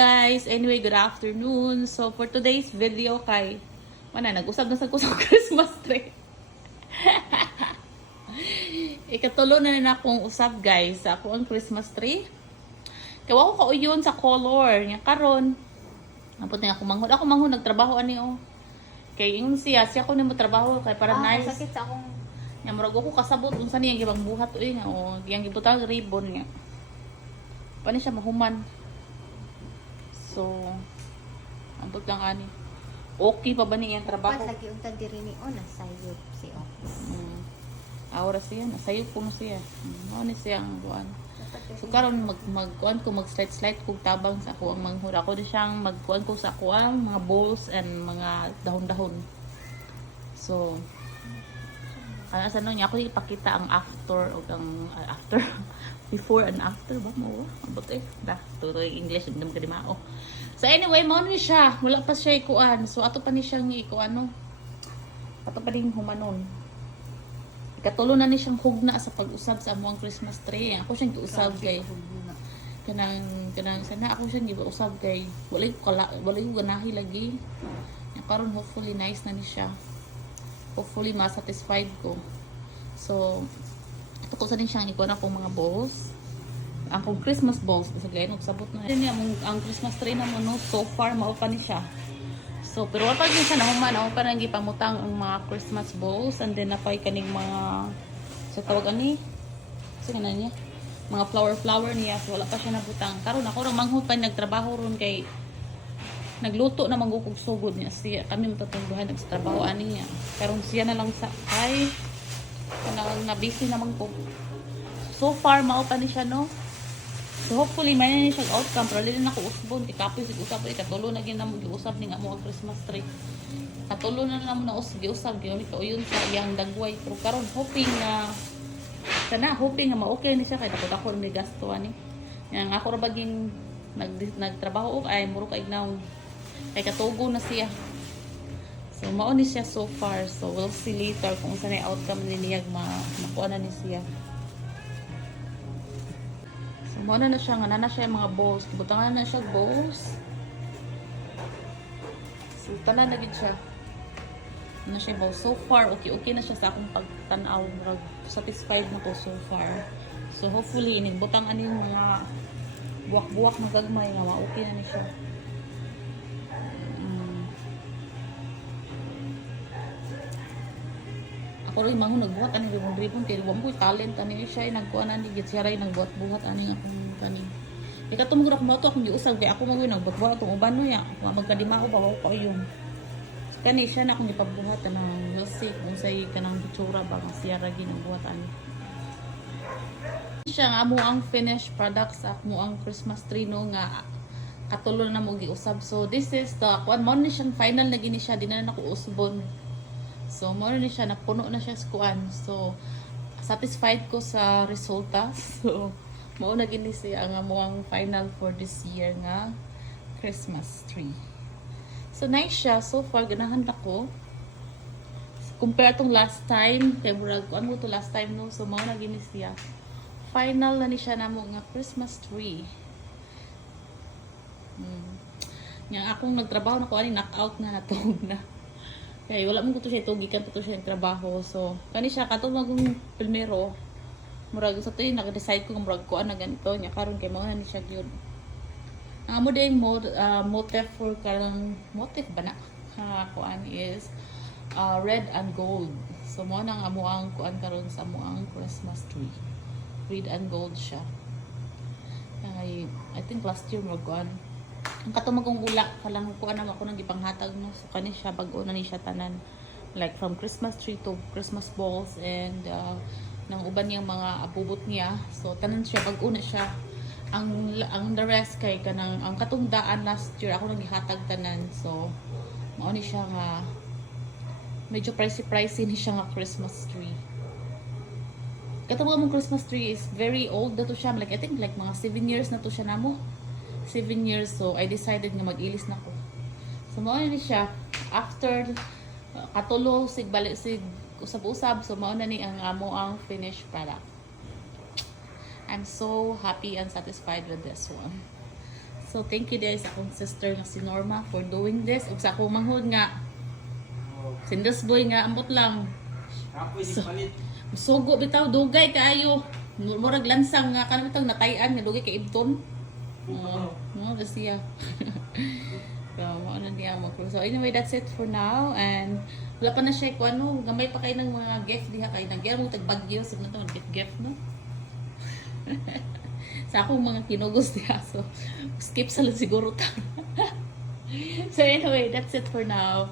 Guys, anyway, good afternoon. So for today's video kay nag-usab na sa ko sa Christmas tree. Ikatulo na akong usab guys sa ako ang Christmas tree. Kaya ako kauyon sa color nya karon. Ampot na ako manghud nagtrabaho ani oh. Kay ingon siya ko nimo trabaho kay para nice. Sakit sa akong Nya murag ako kasabot unsa niyang gibang buhat nga oh, yang gibutang ribbon nga. Pani siya mahuman. So, ambot lang ani. Okay pa ba niya ang trabaho? lagi untag diri ni ona sayop si o. Aura siya, nasayop ko na siya. Ano siya ang buwan. So karon magkuan ko mag-slide kog tabang sa ako ang manghura ko di siyang magkuan ko sa ako ang mga bowls and mga dahon-dahon. So sa niya ako ipakita ang after o ang after before and after ba mo abot tuloy English ndam kadi mao. So anyway mo ni siya wala pa siya ikuan so ato pa ni siyang ikuan no ato pa ding humanon ikatulo na ni siyang hugna sa pag-usab sa amuang Christmas tree ako siyang giusab kay kanang sana ako siyang giusab kay walay ko ganahi lagi karon hopefully nice na ni siya. Hopefully ma-satisfied ko. So, ito ko sa din siyang ikuha na akong mga bowls. Ang kong Christmas bowls. Kasi gaya nagsabot na. Ang Christmas tree na mo, no? So far, maupa ni siya. So, pero wala pa din siya nahuman. Ako pa nang ipamutang ang mga Christmas bowls. And then, napay kaning mga sa tawag ani. Kasi nga niya. Mga flower niya. So, wala pa siya nabutang. Karon ako rin manghut pa nagtrabaho ron kay nagluto na manggukog sugod niya siya kami matutungguhan nagtrabaho ani niya karon siya na lang sa ay kanang na busy naman ko so far mao pa ni siya no so hopefully may na ni siya outcome pero dili na ko usbon ikapoy sig usab ikatulo na gyud namo giusab ni nga mo ang Christmas tree katulo na namo na giusab gyud ni kauyon sa iyang dagway pero karon hoping nga hoping nga ma-okay ni siya kay dako ni gasto ani yang ako ra baging nagtrabaho ay muro kay ignaw ay katugo na siya. So mao ni siya so far. So we'll see later kung saan ay outcome ni niya makuha na ni siya. So mao na siya nga na siya mga bowls. Butangan na siya bowls. So tanan na gid siya. Na siya bowls so far okay na siya sa akong pagtan-aw satisfied na ko so far. So hopefully butang ani yung mga buwak-buwak na gagmay nga okay na ni siya. Ako rin manghud nagbuhat ani ribon kay wa mo talent ani siya nagkuan ani gid siya ray nagbuhat-buhat ani akong kani. Ikatumog ra ko mo to akong giusag kay ako magoy nagbuhat tong uban no ya. Wa magkadimaho ba ko yun. Kani siya na akong gipabuhat nang we'll kung say kanang bitsura ba nga siya ra ginabuhat ani. Siya nga mo ang finished products sa mo ang Christmas tree no nga katulo na mo giusab. So this is the kuan mo ni siyang final na gini siya di na nako usbon. So, mo na siya, napuno na siya sa kuan. So, satisfied ko sa resulta. So, mo na gini siya ang amuang final for this year nga Christmas tree. So, nice siya. So far, ganahan ako. Compare tong last time, kay murag kuan mo to last time no. So, mo na gini siya. Final na ni siya namo nga Christmas tree. Yang akong nagtrabaho na ko ani knockout na natog na. Kaya wala mo ko to siya tugikan to siya ng trabaho. So, kani siya kato magong primero. Murag sa to nag-decide ko kung murag ko na ganito nya karon kay mao na ni siya gyud. Ang amo day motif for karang motif ba na kuan is red and gold. So mo nang amo ang kuan karon sa amo ang Christmas tree. Red and gold siya. I think last year mo kuan ang katumagong ula kalang kuan na ako nang gipanghatag no so kani siya bag-o na ni siya tanan like from Christmas tree to Christmas balls and nang uban niyang mga abubot niya so tanan siya bag-o na siya ang the rest kay kanang ang katungdaan last year ako nang gihatag tanan so mao ni siya nga medyo pricey ni siya nga Christmas tree. Katong mong Christmas tree is very old na to siya like I think like mga 7 years na to siya namo. 7 years so I decided nga mag-ilis na ko. So mao ni siya after katulo sig balik sig usab-usab so mao na ni ang amo ang finished product. I'm so happy and satisfied with this one. So thank you guys sa akong sister nga si Norma for doing this. Ug sa akong manghod nga Sindas boy nga ambot lang. Kapoy di palit. Sugo bitaw dugay kaayo. Murag lansang nga kanang bitaw natayan nga dugay kay Ibton. No, siya. So, ano niya mo. So anyway, that's it for now and wala pa na siya kung ano, gamay pa kayo ng mga gift diha kay nagyan mo tag Bagyo sa mga gift no. Sa akong mga kinugos diha so skip sa lang siguro ta. So anyway, that's it for now.